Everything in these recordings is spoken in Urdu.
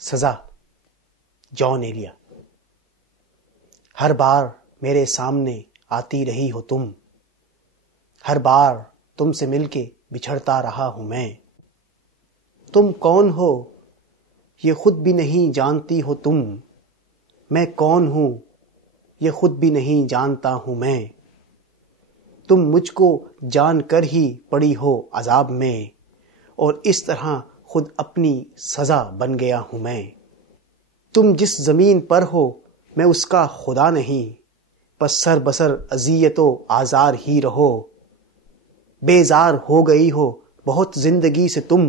سزا جان ایلیا۔ ہر بار میرے سامنے آتی رہی ہو تم، ہر بار تم سے مل کے بچھڑتا رہا ہوں میں۔ تم کون ہو یہ خود بھی نہیں جانتی ہو تم، میں کون ہوں یہ خود بھی نہیں جانتا ہوں میں۔ تم مجھ کو جان کر ہی پڑی ہو عذاب میں، اور اس طرح خود اپنی سزا بن گیا ہوں میں۔ تم جس زمین پر ہو میں اس کا خدا نہیں، بس سر بسر اذیت و آزار ہی رہو۔ بیزار ہو گئی ہو بہت زندگی سے تم،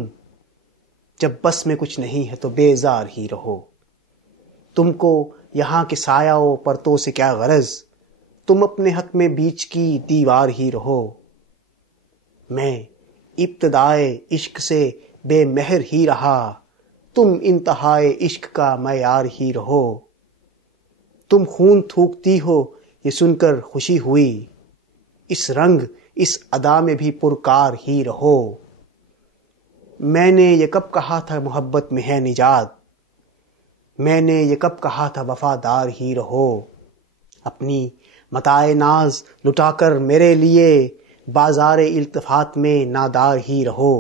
جب بس میں کچھ نہیں ہے تو بیزار ہی رہو۔ تم کو یہاں کے سایہ و پرتوں سے کیا غرض، تم اپنے حق میں بیچ کی دیوار ہی رہو۔ میں ابتدائے عشق سے بے مہر ہی رہا، تم انتہائے عشق کا معیار ہی رہو۔ تم خون تھوکتی ہو یہ سن کر خوشی ہوئی، اس رنگ اس ادا میں بھی پرکار ہی رہو۔ میں نے یہ کب کہا تھا محبت میں ہے نجات، میں نے یہ کب کہا تھا وفادار ہی رہو۔ اپنی متاع ناز لٹا کر میرے لیے بازار التفات میں نادار ہی رہو۔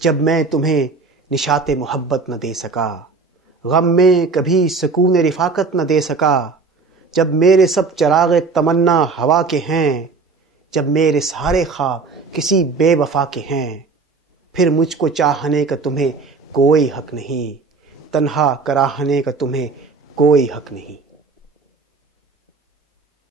جب میں تمہیں نشاط محبت نہ دے سکا، غم میں کبھی سکون رفاقت نہ دے سکا، جب میرے سب چراغ تمنا ہوا کے ہیں، جب میرے سارے خواب کسی بے وفا کے ہیں، پھر مجھ کو چاہنے کا تمہیں کوئی حق نہیں، تنہا کراہنے کا تمہیں کوئی حق نہیں۔